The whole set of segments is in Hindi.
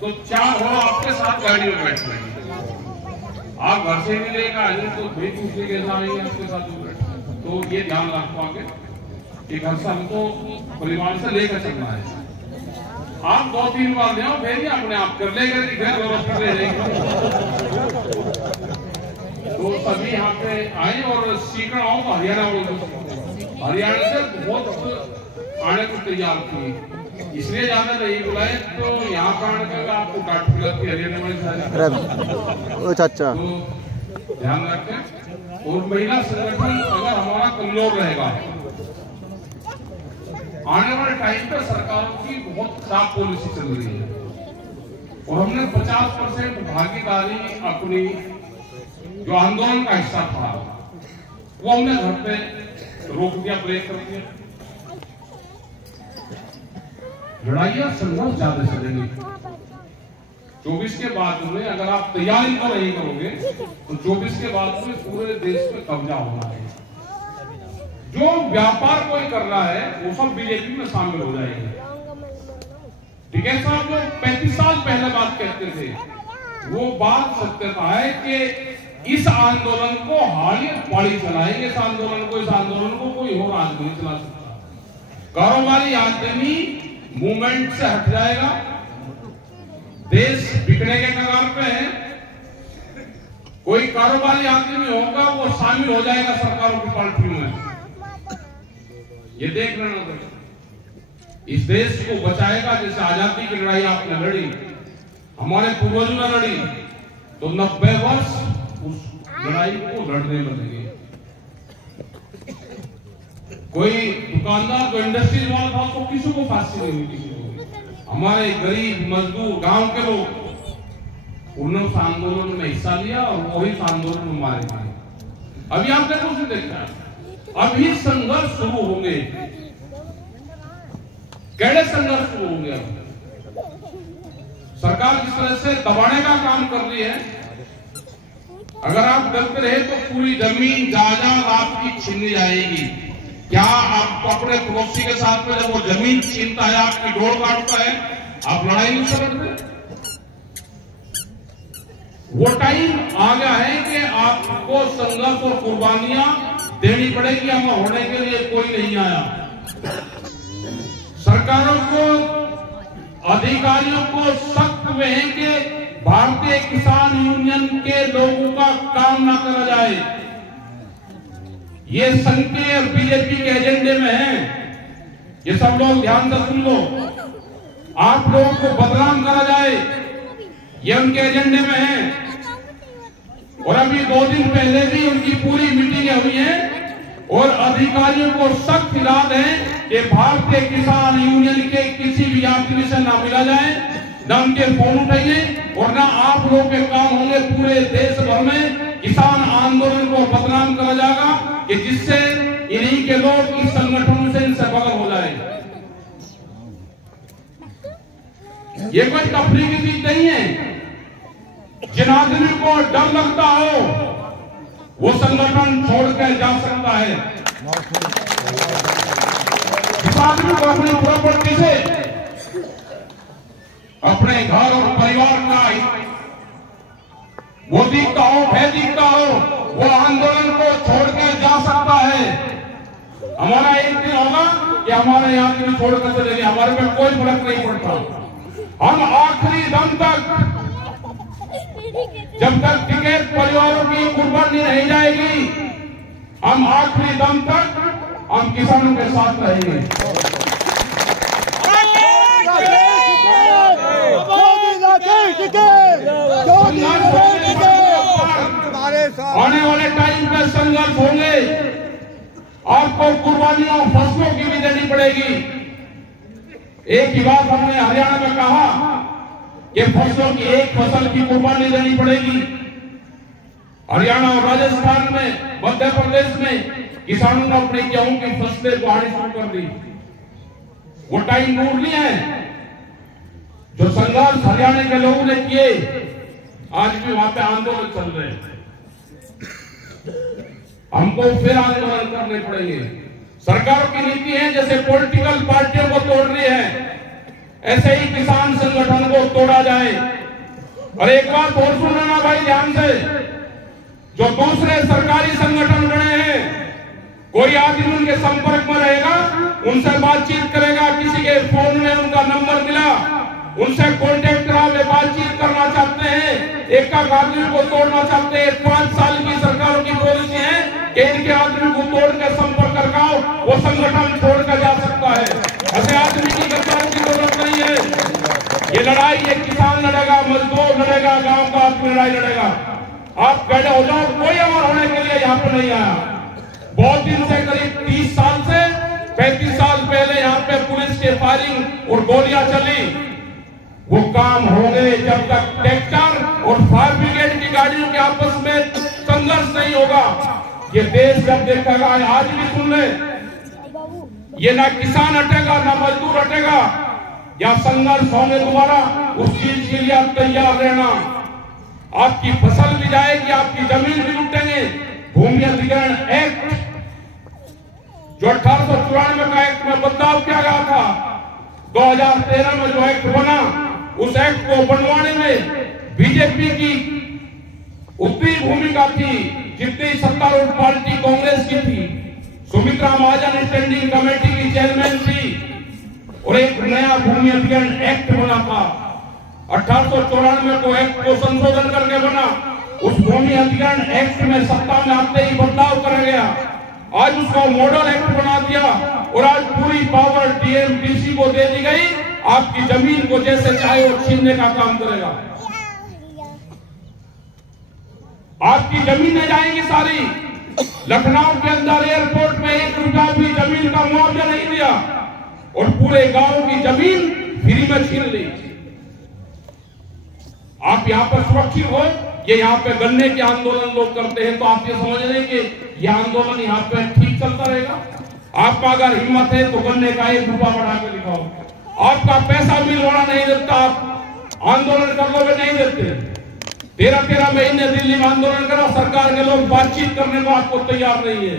तो 4 हो आपके साथ गाड़ी में बैठ रहे हैं, आप घर से नहीं लेकर आए तो भाई दूसरे कैसा आएंगे आपके साथ बैठ। तो ये ध्यान रखो आगे कि घर से हमको परिवार से लेकर चलना है। आप 2-3 बार ले आओ फिर अपने आप कर लेगा कि घर व्यवस्था ले जाएंगे। तो सभी यहाँ पे आए और सीकर आओ तो हरियाणा से बहुत आने को तैयार थी, इसलिए ज्यादा नहीं बुलाए। तो यहाँ का आने का आपको काट लगती है हरियाणा में चाचा, तो ध्यान रखें। और महिला संगठन अगर हमारा कमजोर रहेगा, आने वाले टाइम पे सरकार की बहुत खराब पॉलिसी चल रही है और हमने 50% भागीदारी अपनी जो आंदोलन का हिस्सा था वो हमने घर पे रोक दिया, ब्रेक कर दिया। लड़ाइयां संघर्ष ज्यादा चलेंगी। 24 के बाद में अगर आप तैयारी तो नहीं करोगे तो 24 के बाद में पूरे देश में कब्जा होना है। जो व्यापार कोई कर रहा है वो सब बीजेपी में शामिल हो जाएंगे। ठीक है साहब, जो 35 साल पहले बात कहते थे वो बात सत्यता है कि इस आंदोलन को हाड़ी पाड़ी चलाएंगे। इस आंदोलन को कोई और आदमी नहीं चला सकता। कारोबारी आदमी मूवमेंट से हट जाएगा, देश बिकने के कगार पे है। कोई कारोबारी आदमी होगा वो शामिल हो जाएगा सरकारों की पार्टी में। ये देख लेना, इस देश को बचाएगा। जैसे आजादी की लड़ाई आपने लड़ी, हमारे पूर्वजों ने लड़ी, तो 90 वर्ष उस लड़ाई को लड़ने में लगे। कोई दुकानदार जो इंडस्ट्रीज वाला था तो किसी को फांसी नहीं हुई, किसी को। हमारे गरीब मजदूर गांव के लोग उन्होंने उस आंदोलन में हिस्सा लिया और वही आंदोलन में मारे गए। अभी आपने कुछ देखा, अभी संघर्ष शुरू होंगे। कैसे संघर्ष शुरू होंगे? सरकार जिस तरह से दबाने का काम कर रही है, अगर आप डरते रहे तो पूरी जमीन जायदाद आपकी छीनी जाएगी। क्या आप अपने पड़ोसी के साथ में जब वो जमीन छीनता है, आपकी डोर काटता है, आप लड़ाई नहीं करते? वो टाइम आ गया है कि आपको संघर्ष और कुर्बानियां देनी पड़ेगी। हम होने के लिए कोई नहीं आया। सरकारों को, अधिकारियों को सख्त में है कि भारतीय किसान यूनियन के लोगों का काम ना करा जाए। ये संघ के और बीजेपी के एजेंडे में है। ये सब लोग ध्यान से सुन लो। आप लोगों को बदनाम करा जाए, ये उनके एजेंडे में है। और अभी 2 दिन पहले भी उनकी पूरी मीटिंगें हुई हैं और अधिकारियों को सख्त हिदायत है कि भारतीय किसान यूनियन के किसी भी यात्री से ना मिला जाए, ना उनके फोन उठाइए और ना आप लोगों के काम होंगे। पूरे देश भर में किसान आंदोलन को बदनाम करा जाएगा कि जिससे इन्हीं के लोग इस संगठन से इनसे बगल हो जाए। ये कोई तफरीह की चीज नहीं है। जिन आदमी को डर लगता हो वो संगठन छोड़कर जा सकता है। इस आदमी को अपनी प्रॉपर्टी से, अपने घर और परिवार का वो दिखता हो, भय दिखता हो, वो आंदोलन को छोड़कर जा सकता है। हमारा एक दिन होगा कि हमारे यहाँ भी छोड़कर चले गए, हमारे पे कोई फर्क नहीं पड़ता। हम आखिरी दम तक, जब तक टिकट परिवारों की कुर्बानी नहीं जाएगी, हम आखिरी दम तक हम किसानों के साथ रहेंगे। आने वाले टाइम पे संघर्ष होंगे, आपको कुर्बानियों फसलों की भी देनी पड़ेगी। एक ही बात हमने हरियाणा में कहा कि फसलों की, एक फसल की कुर्बानी देनी पड़ेगी। हरियाणा और राजस्थान में, मध्य प्रदेश में किसानों ने अपने गेहूं की फसलें उगानी शुरू कर दी। वो टाइम दूर नहीं है। जो संघर्ष हरियाणा के लोगों ने किए, आज भी वहां पे आंदोलन चल रहे हैं। हमको फिर आंदोलन करने पड़ेंगे। सरकार की नीति है जैसे पॉलिटिकल पार्टियों को तोड़ रही है, ऐसे ही किसान संगठन को तोड़ा जाए। और एक बात और सुन लेना भाई ध्यान से, जो दूसरे सरकारी संगठन बने हैं, कोई आदमी उनके संपर्क में रहेगा, उनसे बातचीत करेगा, किसी के फोन में उनका नंबर मिला, उनसे कॉन्टेक्ट करा, वे बातचीत करना चाहते हैं, एक आदमी को तोड़ना चाहते हैं। 5 साल की सरकारों की पॉलिसी है कि इनके आदमी को तोड़ के संपर्क करवाओ, वो संगठन छोड़ कर जा सकता है। ऐसे आदमी की गद्दारी की जरूरत नहीं है। ये लड़ाई ये किसान लड़ेगा, मजदूर लड़ेगा, गांव का आदमी लड़ाई लड़ेगा। आप खड़े हो जाओ, कोई अमर होने के लिए यहाँ पे नहीं आया। बहुत दिन से, करीब 30 साल से 35 साल पहले यहाँ पे पुलिस के फायरिंग और गोलियां चली, वो काम हो गए जब तक ट्रैक्टर और फायर ब्रिगेड की गाड़ियों के आपस में संघर्ष नहीं होगा। ये देश जब देखेगा, आज भी सुन ले, ये ना किसान हटेगा ना मजदूर हटेगा, या संघर्ष होने दोबारा, उस चीज के लिए आप तैयार रहना। आपकी फसल भी जाएगी, आपकी जमीन भी लूटेंगे। भूमि अधिग्रहण एक्ट जो 1894 का एक्ट में बदलाव किया गया था, 2013 में जो एक्ट बना, उस एक्ट को बनवाने में बीजेपी की उतनी भूमिका थी जितनी सत्तारूढ़ पार्टी कांग्रेस की थी। सुमित्रा महाजन स्टैंडिंग कमेटी की चेयरमैन थी और एक नया भूमि अधिग्रहण एक्ट बना था। 1894 को एक्ट को संशोधन करके बना। उस भूमि अधिग्रहण एक्ट में सत्ता में आते ही बदलाव कर गया। आज उसको मॉडल एक्ट बना दिया और आज पूरी पावर डीएम-डीसी को दे दी गई। आपकी जमीन को जैसे चाहे वो छीनने का काम करेगा। आपकी जमीनें जाएंगी सारी। लखनऊ के अंदर एयरपोर्ट में 1 रुपया भी जमीन का मुआवजा नहीं दिया और पूरे गांव की जमीन फ्री में छीन ली। आप यहाँ पर सुरक्षित हो। ये यहाँ पे गन्ने के आंदोलन लोग करते हैं, तो आप ये समझ रहे हैं कि ये आंदोलन यहाँ पे ठीक चलता रहेगा। आपका अगर हिम्मत है तो गन्ने का 1 रुपया बढ़ा के दिखाओ। आपका पैसा मिल वाला नहीं देता, आप आंदोलन कर लोगे, नहीं देते। 13 महीने दिल्ली में आंदोलन करा, सरकार के लोग बातचीत करने को आपको तैयार नहीं है।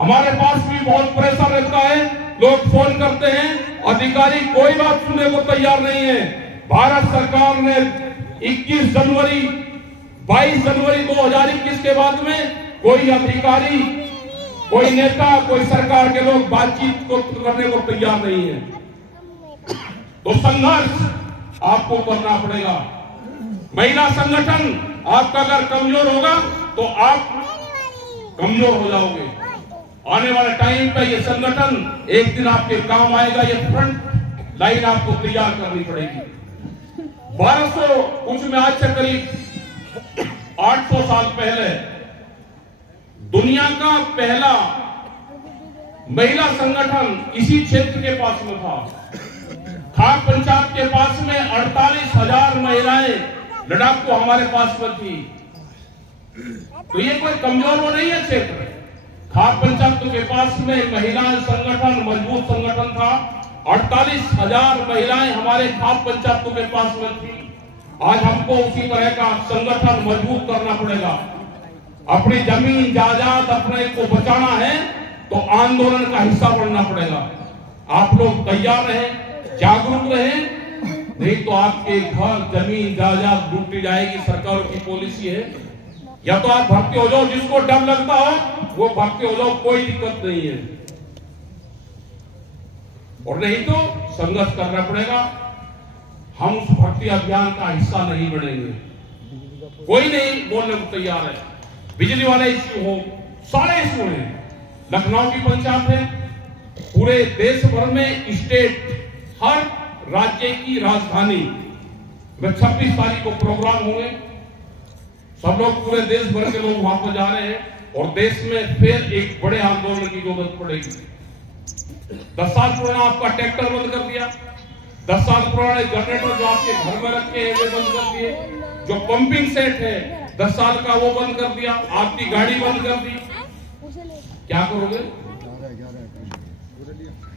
हमारे पास भी बहुत प्रेशर रहता है, लोग फोन करते हैं, अधिकारी कोई बात सुनने को तैयार नहीं है। भारत सरकार ने 21 जनवरी 22 जनवरी 2021 के बाद में कोई अधिकारी, कोई नेता, कोई सरकार के लोग बातचीत को करने को तैयार नहीं है। तो संघर्ष आपको करना पड़ेगा। महिला संगठन आपका अगर कमजोर होगा तो आप कमजोर हो जाओगे। आने वाले टाइम पे ये संगठन एक दिन आपके काम आएगा। ये फ्रंट लाइन आपको तैयार करनी पड़ेगी। 1200 कुछ में आज से करीब 800 साल पहले दुनिया का पहला महिला संगठन इसी क्षेत्र के पास में था। खार पंचायत के पास में 48,000 महिलाएं लड़ाकू हमारे पास में थी। तो ये कोई कमजोर वो नहीं है क्षेत्र। खार पंचायत के पास में महिला संगठन मजबूत संगठन था। 48,000 महिलाएं हमारे खार पंचायत के पास में थी। आज हमको उसी तरह का संगठन मजबूत करना पड़ेगा। अपनी जमीन जायदाद अपने को बचाना है तो आंदोलन का हिस्सा बनना पड़ेगा। आप लोग तैयार रहें, जागरूक रहें, नहीं तो आपके घर जमीन जायदाद लूटी जाएगी। सरकारों की पॉलिसी है। या तो आप भर्ती हो जाओ, जिसको डर लगता हो वो भर्ती हो जाओ, कोई दिक्कत नहीं है, और नहीं तो संघर्ष करना पड़ेगा। हम उस भर्ती अभियान का हिस्सा नहीं बनेंगे। कोई नहीं बोलने को तैयार है। बिजली वाले इश्यू हो, सारे इश्यू हैं। लखनऊ की पंचायत है, पूरे देश भर में स्टेट, हर राज्य की राजधानी में 26 तारीख को प्रोग्राम होंगे। सब लोग, पूरे देश भर के लोग वहां पर जा रहे हैं और देश में फिर एक बड़े आंदोलन की जरूरत पड़ेगी। 10 साल पुराना आपका ट्रैक्टर बंद कर दिया, 10 साल पुराने जनरेटर जो आपके घर में रखे हैं वो बंद कर दिए, जो पंपिंग सेट है 10 साल का वो बंद कर दिया, आपकी गाड़ी बंद कर दी। क्या करोगे?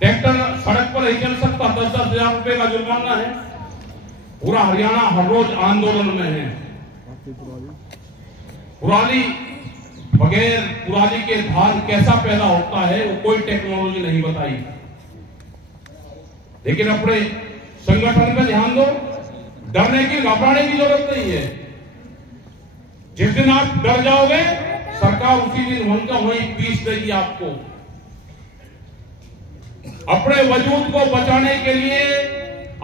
ट्रैक्टर सड़क पर नहीं चल सकता, 10-10 हजार रुपए का जुर्माना है। पूरा हरियाणा हर रोज आंदोलन में है। कुराली, बगैर कुराली के धान कैसा पैदा होता है वो कोई टेक्नोलॉजी नहीं बताई। लेकिन अपने संगठन पे ध्यान दो, डरने की घबराने की जरूरत नहीं है। जिस दिन आप डर जाओगे सरकार उसी दिन वहीं का वहीं पीस देगी आपको। अपने वजूद को बचाने के लिए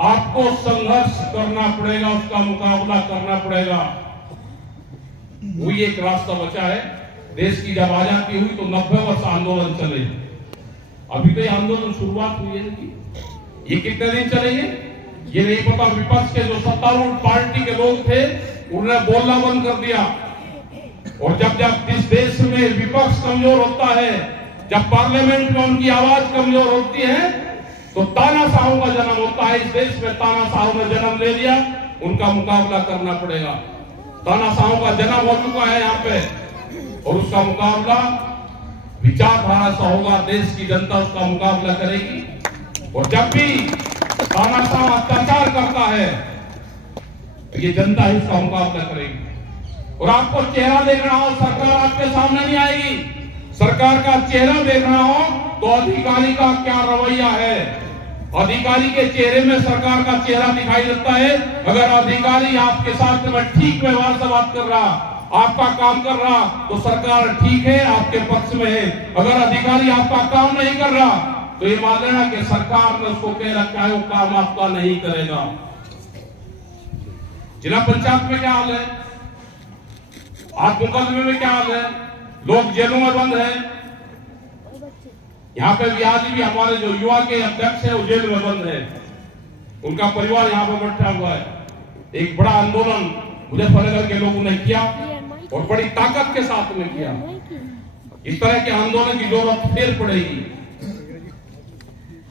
आपको संघर्ष करना पड़ेगा, उसका मुकाबला करना पड़ेगा। वही एक रास्ता बचा है। देश की जब आजादी हुई तो 90 वर्ष आंदोलन चले। अभी तो ये आंदोलन शुरुआत हुई है इनकी। ये कितने दिन चलेंगे ये नहीं पता। विपक्ष के जो सत्तारूढ़ पार्टी के लोग थे उन्होंने बोलना बंद कर दिया। और जब इस देश में विपक्ष कमजोर होता है, जब पार्लियामेंट में उनकी आवाज कमजोर होती है, तो तानाशाहों का जन्म होता है। इस देश में तानाशाहों ने जन्म ले लिया, उनका मुकाबला करना पड़ेगा। तानाशाहों का जन्म हो चुका है यहाँ पे, और उसका मुकाबला विचारधारा से होगा। देश की जनता उसका मुकाबला करेगी। और जब भी तानाशाह अत्याचार करता है तो ये जनता ही उसका मुकाबला करेगी। और आपको चेहरा देखना हो, सरकार आपके सामने नहीं आएगी। सरकार का चेहरा देखना हो तो अधिकारी का क्या रवैया है। अधिकारी के चेहरे में सरकार का चेहरा दिखाई देता है। अगर अधिकारी आपके साथ में ठीक व्यवहार से बात कर रहा, आपका काम कर रहा, तो सरकार ठीक है, आपके पक्ष में है। अगर अधिकारी आपका काम नहीं कर रहा तो ये मान लेना कि सरकार ने उसको कह रखा है वो काम आपका नहीं करेगा। जिला पंचायत में क्या हाल है, आज मुकदमे में क्या हाल है, लोग जेलों में बंद हैं। यहाँ पे बिहारी भी हमारे जो युवा के अध्यक्ष है वो जेल में बंद है, उनका परिवार यहाँ पे बैठा हुआ है। एक बड़ा आंदोलन मुजफ्फरनगर के लोगों ने किया और बड़ी ताकत के साथ में किया। इस तरह के आंदोलन की जरूरत फिर पड़ेगी।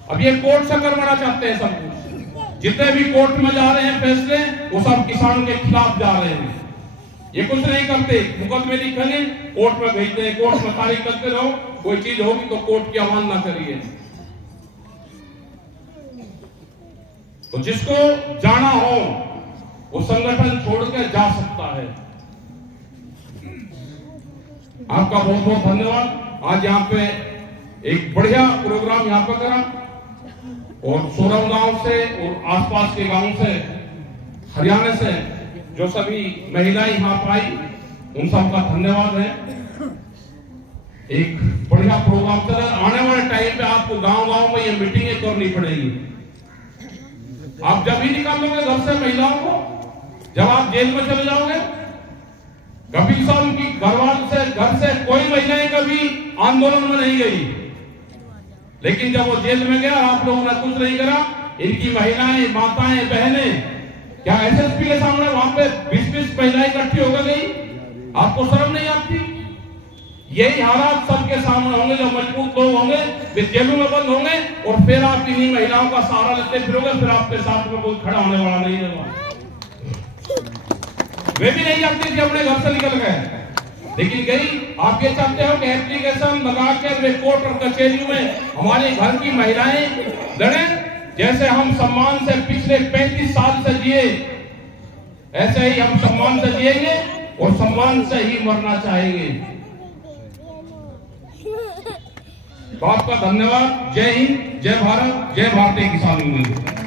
अब ये कोर्ट से करवाना चाहते हैं सब कुछ। जितने भी कोर्ट में जा रहे हैं फैसले वो सब किसानों के खिलाफ जा रहे हैं। ये कुछ नहीं करते, मुकदमे लिखेंगे कोर्ट में भेजते हैं, कोर्ट में तारीख करते रहो, कोई चीज होगी तो कोर्ट की अवमानना करिए। तो जिसको जाना हो वो संगठन छोड़ के जा सकता है। आपका बहुत बहुत धन्यवाद। आज यहाँ पे एक बढ़िया प्रोग्राम यहाँ पे करा और सोरम गांव से और आसपास के गांव से, हरियाणा से जो सभी महिलाएं यहाँ पर आई उन सबका धन्यवाद है। एक बढ़िया प्रोग्राम चला। आने वाले टाइम पे आपको गांव-गांव में ये मीटिंगें करनी पड़ेगी। आप जब ही निकालोगे घर से महिलाओं को, जब आप जेल में चले जाओगे। कभी साहब की घर से कोई महिलाएं कभी आंदोलन में नहीं गई, लेकिन जब वो जेल में गया आप लोगों ने कुछ नहीं करा। इनकी महिलाएं, माताएं, बहनें क्या एसएसपी के सामने वहां पे 20-20 महिलाएं इकट्ठी होकर गई? आपको शर्म नहीं आती? यही हालात सबके सामने होंगे। जो मजबूत लोग होंगे वे जेलों में बंद होंगे और फिर आप इन्हीं महिलाओं का सहारा लेते फिरोगे। फिर आपके साथ में कोई खड़ा होने वाला नहीं होगा। वे भी नहीं जानती थी, अपने घर से निकल गए, लेकिन गई। आप ये चाहते हो कि एप्लीकेशन लगा कर वे कोर्ट और कचहरी में हमारे घर की महिलाएं लड़े? जैसे हम सम्मान से पिछले 35 साल से जिए, ऐसे ही हम सम्मान से जिएंगे और सम्मान से ही मरना चाहेंगे। तो आपका धन्यवाद। जय हिंद, जय भारत, जय भारतीय किसान यूनियन।